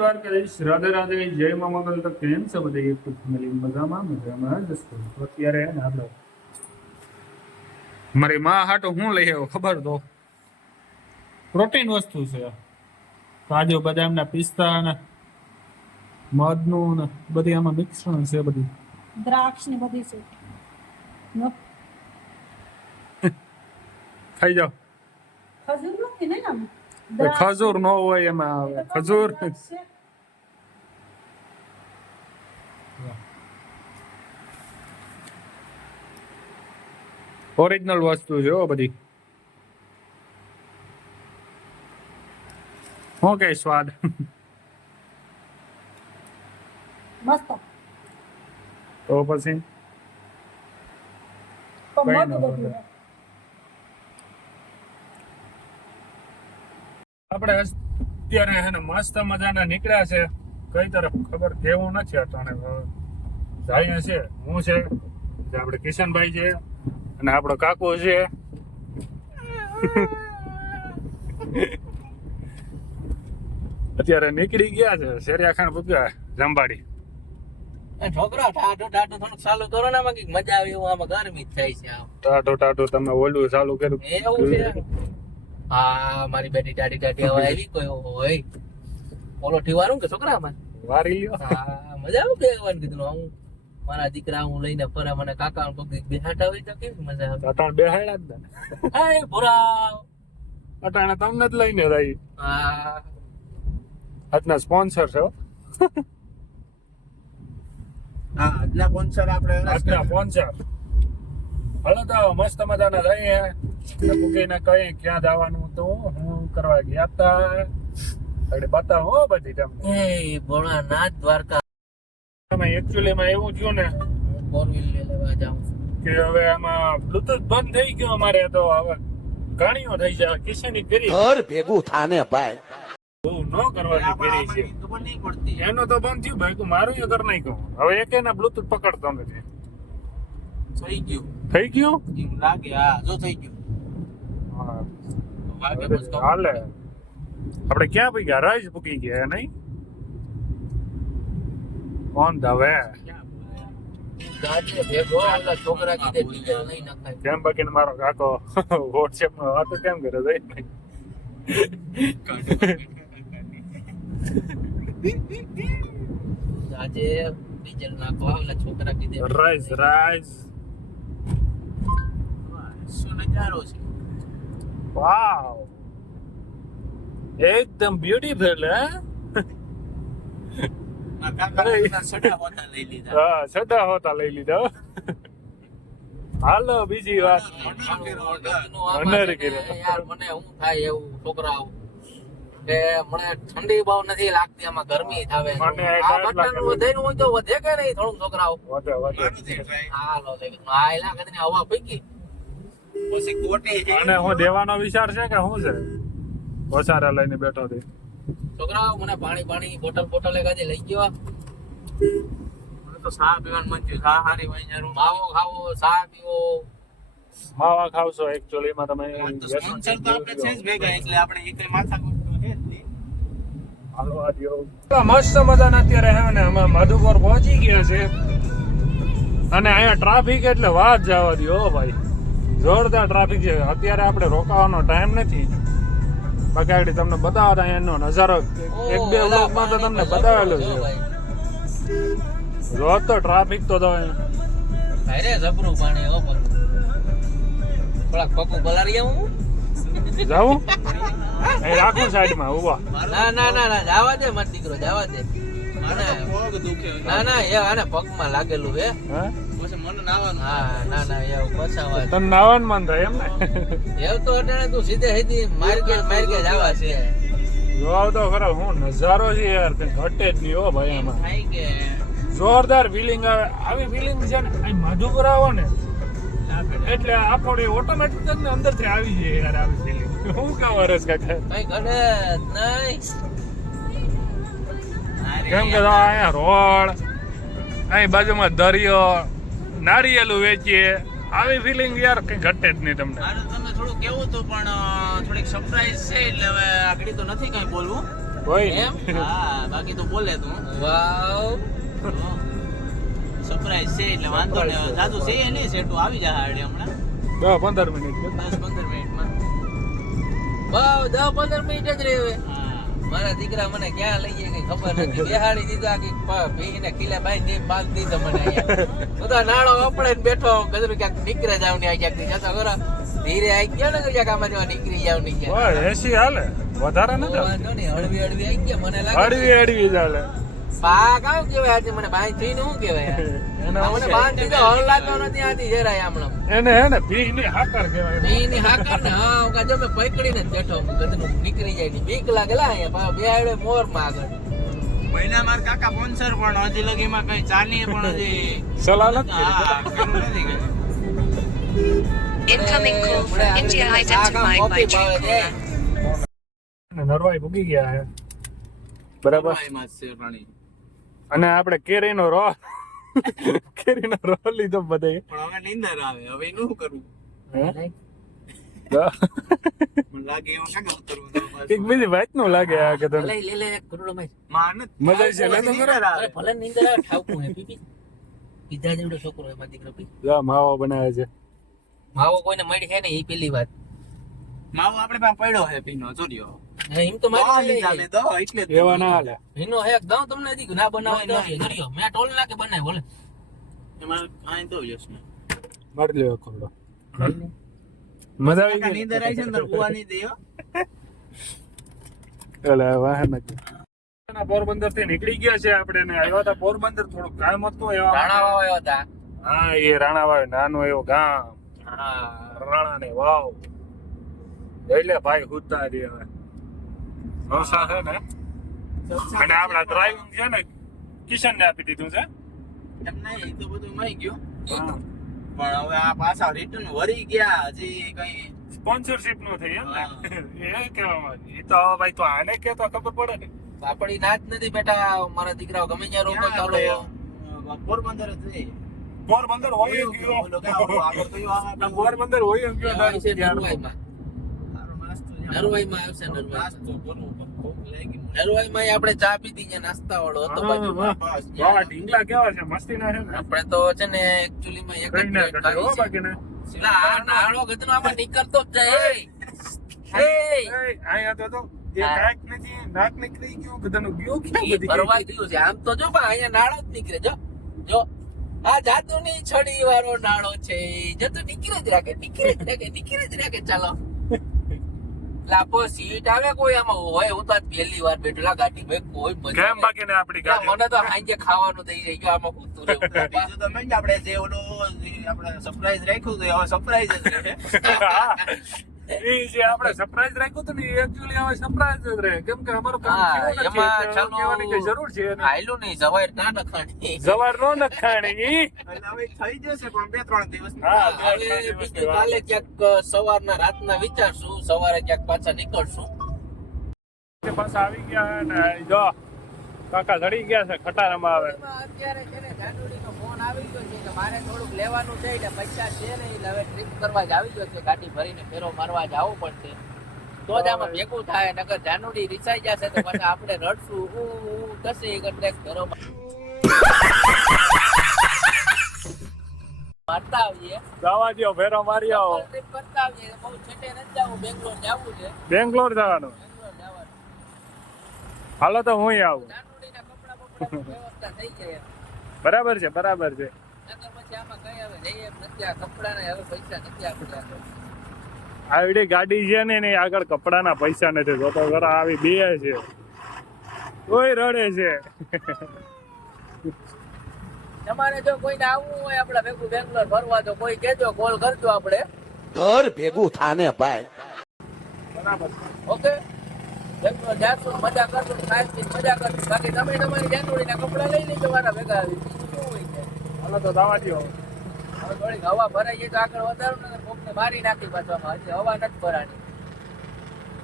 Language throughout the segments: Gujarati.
રાધે રાધે, જય મા મંગલ. તો કેમ છે બધા યુટ્યુબ ફેમિલી? મજામાં જ છો? તો અત્યારે ને આપણે મારી માં હાટો હું લઈ આવ્યો ખબર? તો પ્રોટીન વસ્તુ છે. કાજુ બદામના પિસ્તા ને મધનું ને બધી આમાં મિશ્રણ છે, બધી દ્રાક્ષ ને બધી છે. ખાઈ જાઓ. ખજૂર નથી ને આમ? ખજૂર ન હોય એમાં, આવે ખજૂર. ઓરિજિનલ વસ્તુ છે હો બધી. શું કે સ્વાદ? મસ્ત. તો પછી આપણે અત્યારે એને મસ્ત મજાના નીકળ્યા છે. કઈ તરફ ખબર કેવું નથી અટાણે. જાય છે હું છે, આપણે કિશનભાઈ છે અને આપણો કાકો છે. અત્યારે નીકળી ગયા છે શેરિયાખાન પૂગ્યા જંબાડી. છોકરા ટાટો થોડુંક ચાલુ કરો ને, કઈક મજા આવે એવું. આમાં ગરમી થાય છે. ટાટો તમે ઓલું ચાલુ કર્યું એવું છે? હા, મારી બેટી ટાટી હવે આવી કોઈ હોય ઓલો ઠીવારું કે છોકરામાં વારી લ્યો. હા, મજા આવે બેહવાનું. કીધું હું મારા દીકરા હું લઈને ફરે, મને કાકા પગ બેહાટા હોય તો કેવી મજા આવે. અટાણ બેહાડ્યા જ ને. હા ભોરા અટાણે તમને જ લઈને રહી. હા, આજના સ્પોન્સર છે. હા આજના સ્પોન્સર આપણે આજના સ્પોન્સર. હાલો તો મસ્ત મજાના રહીએ. મૂકીને કઈ ક્યાં જવાનું તો હું કરવા ગયા હતા બતાવો બધી તમને. એ ભોળા નાથ દ્વારકા. એકચ્યુઅલી માં એવું થયું ને, ફોર વ્હીલ લેવા જાઉં કે હવે આમાં બ્લુટૂથ બંધ થઈ ગયું અમારે, તો હવે ઘણીઓ થઈ જાય. કિશની કરી ઘર ભેગું થાને ભાઈ, બહુ ન કરવાની કરી છે. ખબર નહીં પડતી. એનો તો બંધ થયું ભાઈ, મારું એ કર નહીં કહું. હવે એકેના બ્લુટૂથ પકડતો નથી. થઈ ગયું થઈ ગયું એમ લાગે. હા જો થઈ ગયું. હા વાગે બસ હાલે. આપણે ક્યાં પી ગયા? રાઈસ પૂકી ગયા નહીં? On the way. છોકરા કીધે ડીઝલ નહીં નખાય. કેમ બાકી મારો કાકો વોટ્સએપ માં વાતો કેમ કરે છે? આજે ડીઝલ નાખવા ઓલા છોકરા કીધે રાઈસ શું નજારો છે. વાવ, એકદમ બ્યુટીફુલ. હે હા, સડા હોતા લઈ લીધા. હાલો બીજી વાત. મને હું થાય એવું છોકરા કે મને ઠંડી બહુ નથી લાગતી, આમાં ગરમી થાવે. મને આ બટન વધેનું હોય તો વધે કે નહીં થોડું છોકરાઓ? હાલો આ એલા કદની હવા પીકી પછી કોટી છે. અને હું દેવાનો વિચાર છે કે શું છે? ઓસારા લઈને બેઠો હતી. છોકરાઓ મને પાણી બોટલ એકાદી લઈ ગયો. મને તો ચા પીવાનું મન થયું. ચા હારી વાઈ જારું. માવો ખાવો, ચા પીવો. માવા ખાવશો એકચ્યુઅલી માં તમે? સ્પોન્સર તો આપણે છે જ ભેગા, એટલે આપણે એક માથા છે જ નહીં. હાલવા દ્યો. મસ્ત મજાના અત્યારે હે ને અમે મધુપુર પહોંચી ગયા છે. અને અહીંયા ટ્રાફિક એટલે વાત જવા દ્યો ભાઈ, જોરદાર ટ્રાફિક છે. અત્યારે આપણે રોકાવાનો ટાઈમ નથી. બાકી આગળ તમને બતાવતા એનો નજારો એક બે વ્લોગમાં તો તમને બતાવેલો છે. રોજ તો ટ્રાફિક તો અરે જબરું પાણી હો. પણ થોડાક પપ્પુ બલારી આવું જાવું એ રાખું સાઈડમાં ઉભા. ના જાવા દે મારો દીકરો, જાવા દે. ના એ આને પગમાં લાગેલું હે. પછી મને નાવાનું. હા ના એવું પછાવા. તને નાવાનું મન થાય એમ ને? એવું તો અટાણે તું સીધે માર કે જાવા છે. જોવ તો ખરા હું નજારો છે યાર, કઈ ઘટે જ નહીં હો ભાઈ. એમાં થાય કે જોરદાર ફિલિંગ આવે. આવી ફિલિંગ છે ને અહીં મધુપુર આવો ને એટલે આપણે ઓટોમેટિક જ ને અંદર થી આવી જાય યાર આવી ફિલિંગ. હું કેવું વરસ કાકા કઈ ઘટે નહીં. કેમ કે અહીંયા રોડ, અહીં બાજુમાં દરિયો, નારિયેલું વેચીએ. આવી ફિલિંગ યાર કઈ ઘટે જ નહીં તમને. તમે થોડું કેવું હતું પણ થોડીક સરપ્રાઈઝ છે, એટલે હવે આગળ તો નથી કઈ બોલવું. કોઈ એમ હા બાકી તો બોલે તું વાવ સરપ્રાઈઝ છે એટલે વાંધો નહીં જાજુ છે નહીં સેટું આવી જાય હાડે હમણાં 10-15 મિનિટ 10-15 મિનિટમાં વાવ 10-15 મિનિટ જ રહે મારા દીકરા મને ક્યાં લઈ જાય કઈ ખબર નથી બેહાડી દીધા કે ભીને કિલ્લા બાંધી બાંધ દીધો મને અહીંયા હું તો નાળો અપડે બેઠો ગજર ક્યાંક નીકળે જાવ ને ક્યાંક જતો કરો ધીરે આવી ગયા ને ક્યાંક આમાં જેવા નીકળી જાવ ને ક્યાંક 80 હાલે વધારે નથી વાંધો નહીં હળવી હળવી આવી ગયા મને લાગે હળવી ચાલે પા કામ કેવાય આજે મને બાંધી થઈને શું કેવાય મને બાંધી દીધો હળ લાગ્યો નથી આથી જરાય હમણાં એને હે ને ભી ની હાકર કહેવાય ભીની હાકર ને હા હું કાજો મેં પકડીને જ બેઠો ગધનું નીકળી જાય ની બીક લાગેલા અહીંયા બે આડે મોર માં આગળ મહિના માર કાકા સ્પોન્સર પણ હજી લગીમાં કઈ ચાલી પણ હજી સલાહ નથી હા કરું નથી કઈ Incoming call from India identified by Truecaller. નરવાઈ ભૂગી ગયા હે બરાબર અને આપણે કેરીનો લીધો બધે પણ હવે નીંદર આવે હવે એનું શું કરવું હે? મને લાગે એવું ના કરવું એક બીજી વાત નું લાગે આ કે તને લઈ લે કરોડો માં માનત મજા છે લે તો ખરા અરે ભલે નીંદર આવે ઠાવકું હે પીપી પીધા જેવડો છોકરો હે મારા દીકરો પી જા માવો બનાવે છે માવો કોઈને મળી છે ને એ પેલી વાત માવો આપણે પાસે પડ્યો હે પીનો જોડ્યો એમ તો મારી લીધા મે દો એટલે એવા ના હાલે એનો એક દઉં તમને દીક ના બનાવે તો જોડ્યો મે ટોલ ના કે બનાય બોલે એમાં આઈ તો યસ ને મારી લેવો ખોડો મજા આવી ગઈ નીંદર આવી છે ને બુઆ ની દેયો એટલે વાહન પોરબંદર થી નીકળી ગયા છે આપણે ને આવ્યા હતા પોરબંદર થોડું કામ હતું એવા રાણા વાવ આવ્યા હતા હા એ રાણાવાવ નાનું એવું ગામ હા રાણા ને વાવ એટલે ભાઈ હુતા રે હવે રોસા છે ને અને આપડા ડ્રાઇવિંગ છે ને કિશન ને આપી દીધું છે એમ નહીં તો બધું મઈ ગયું હા પણ હવે આ પાછા રિટર્ન વળી ગયા હજી કઈ સ્પોન્સરશિપ નું થઈ એમ ને એ કેવામાં એ તો હવે ભાઈ તો આને કે તો ખબર પડે ને આપડી નાચ નથી બેટા મારા દીકરાઓ ગમે ત્યાં રોકો ચાલો પોરબંદર જ છે પોરબંદર હોય ગયો પોરબંદર હોય ગયો નરવાઈમાં આવશે નરવાઈમાં આપણે ચા પીધી ત્યાં નાસ્તા વાળો હતો બાજુ વાહ ઢીંગલા કેવા છે મસ્તી ના છે ને આપણે તો છે ને એકચ્યુઅલી માં એક કઈ ના કટાય હો બાકી ને આ નાળો ગતનો આમાં નીકળતો જ જાય આયા તો એ કાંઈક નથી નાક નીકળી ગયું બધાનું ગયું ક્યાં બધી ફરવા ગયું છે આમ તો જો પણ અહીંયા નાળો જ નીકળે જો આ જાદુની છડી વાળો નાળો છે જતો નીકળે જ રાખે ચાલો લાપો સીટ આવે કોઈ આમાં હોય હું તો આજ પહેલી વાર બેઠેલા ગાડી ભાઈ કોઈ મજા કેમ બાકી ને આપડી ગાડી મને તો સાંજે ખાવાનું થઈ જાય ગયું આમાં કૂદતું રહેવું બીજું તો મેં આપણે જે ઓલું આપણે સરપ્રાઈઝ રાખ્યું તો હવે સરપ્રાઈઝ જ રહે એ જે આપણે સરપ્રાઈઝ રાખ્યું હતું ને એકચ્યુઅલી હવે સરપ્રાઈઝ જ રહે કેમ કે અમારું કામ થયું નથી એમાં એટલે કહેવાની કઈ જરૂર છે નહીં. આયલું નહીં જવાય ના નખાણી જવાર નો નખાણી હવે થઈ જશે પણ 2-3 દિવસ હા, હવે બીજું કાલે ક્યાંક સવારના રાતના વિચારશું સવારે ક્યાંક પાછા નીકળશું પાછા આવી ગયા ને જો કાકા ચડી ગયા છે ખટારામાં આવે અત્યારે છે ને ગાંડુડીનો ફોન આવી ગયો છે કે મારે થોડુંક લેવાનું છે એટલે પૈસા છે ને એટલે હવે ટ્રીપ કરવા જ આવી ગયો છે ગાડી ભરીને ફેરો મારવા જવું પડશે તો જ આમાં ભેગું થાય નકર જાનુડી રિસાઈ જશે તો પછી આપણે રડશું કશે એટલે ફેરો મારતા આવીએ જવા દો ફેરો મારી આવો ટ્રીપ કરતા આવીએ બહુ છેટે નથી જવું બેંગ્લોર જવું છે બેંગ્લોર જવાનું બેંગ્લોર જવાનું હાલો તો હું આવું જાનુડીના કપડા વ્યવસ્થા થઈ જાય બરાબર છે નકર પછી આમાં કઈ હવે જઈએ એમ નથી આ કપડાને હવે પૈસા નથી આપણે આગળ આવડી ગાડી છે ને એની આગળ કપડાના પૈસા નથી જોતો ખરા આવી બે છે કોઈ રડે છે તમારે જો કોઈને આવવું હોય આપણે ભેગું બેંગ્લોર ફરવા તો કોઈ કેજો કોલ કરજો આપણે ઘર ભેગું થાને ભાઈ બરાબર ઓકે બેંગ્લોર જાશું મજા કરશું નાચી મજા કરશું બાકી તમે તમારી જાનુડીના કપડા લઈ લેજો મારા ભેગા આવી બીજું શું હોય છે હાલો તો જવા દો હવે થોડીક હવા ભરાઈ જાય તો આગળ વધારું ને કોકને મારી નાખી પાછવામાં હજી હવા નથી ભરાણી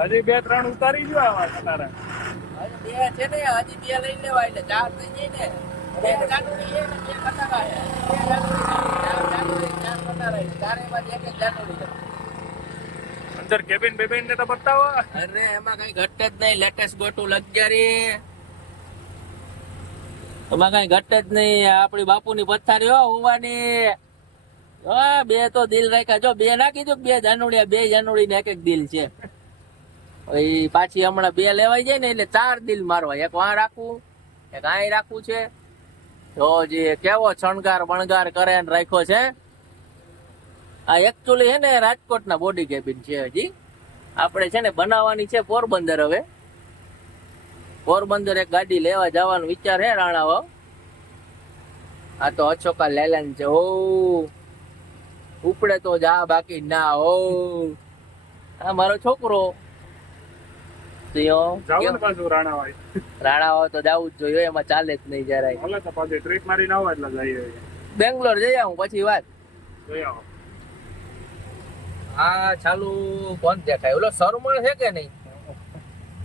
હજી 2-3 ઉતારી જો આવા ખટારા હજી બે છે ને હજી બે લઈ લેવા એટલે 4 થઈ જાય ને બે જાનુડી છે ને 2 કટારા છે 2 જાનુડી 4 જાનુડી 4 કટારા છે ચારેયમાંથી એક જાનુડી છે અંદર કેબિન બેબિન ને તો બતાવો. અરે એમાં કઈ ઘટે જ નહીં, લેટેસ્ટ ગોટું લક્ઝરી. એમાં કઈ ઘટે જ નહીં. આપણી બાપુની પથારી હો હોવાની. બે તો દિલ રાખ્યા, જો બે ના કીધું, બે જાનુડિયા, બે જાનુડી ને એક દિલ છે. એ પાછી હમણાં બે લેવાઈ જાય ને એટલે 4 દિલ મારવા, એક વાં રાખવું, એક અહીં રાખવું છે. જો જે કેવો શણગાર બણગાર કરે ને રાખ્યો છે. આ એકચ્યુઅલી છે ને રાજકોટના બોડી કેબિન છે. હજી આપણે છે ને બનાવવાની છે પોરબંદર. હવે પોરબંદર એક ગાડી લેવા જવાનો વિચાર છે રાણાઓ. આ તો અશોકા લેલેન્ડ છે. ઓ ઉપડે તો જા, બાકી ના. ઓ આ મારો છોકરો જાવું પાછું રાણાવાય. રાણાઓ તો જવું જ જોઈએ, એમાં ચાલે જ નહીં જરાય. હાલે તો પાછી ટ્રીપ મારીને આવો એટલે જઈએ. બેંગ્લોર જઈ આવું પછી વાત. જઈ આવો. હા ચાલુ કોણ દેખાય? ઓલો સરમણ છે કે નહીં?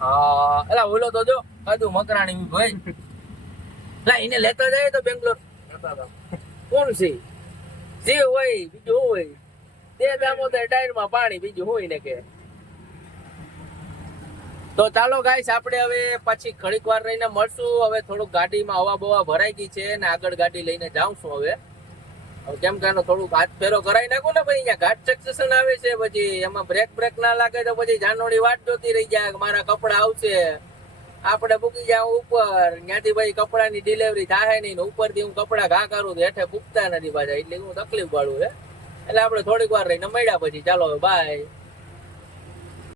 હા એલા ઓલો તો જો કાદુ મકરાણી ભાઈ. લા એને લેતા જાય તો બેંગ્લોર. કોણ છે? જે હોય બીજું હોય તે દામોદર ટાયરમાં પાણી, બીજું હોય ને કે. તો ચાલો ગાઈસ, આપણે હવે પછી ઘડીક વાર રહીને મળશું. હવે થોડુંક ગાડીમાં હવા બવા ભરાઈ ગઈ છે ને આગળ ગાડી લઈને જાઉં છું. હવે કેમ કે થોડુંક હાથ ફેરો કરાવી નાખું ને ભાઈ, અહીંયા ઘાટ સેક્શન આવે છે, પછી એમાં બ્રેક ના લાગે તો પછી જાનોડી વાટ જોતી રહી જાય કે મારા કપડા આવશે. આપણે પૂકી જાવ ઉપર, ત્યાંથી ભાઈ કપડાની ડિલિવરી થાય નહીં, ઉપરથી હું કપડા ઘા કરું તો હેઠે પૂકતા નથી પાછા, એટલે હું તકલીફ વાળું છે. એટલે આપણે થોડીક વાર રહીને મળ્યા પછી. ચાલો બાય.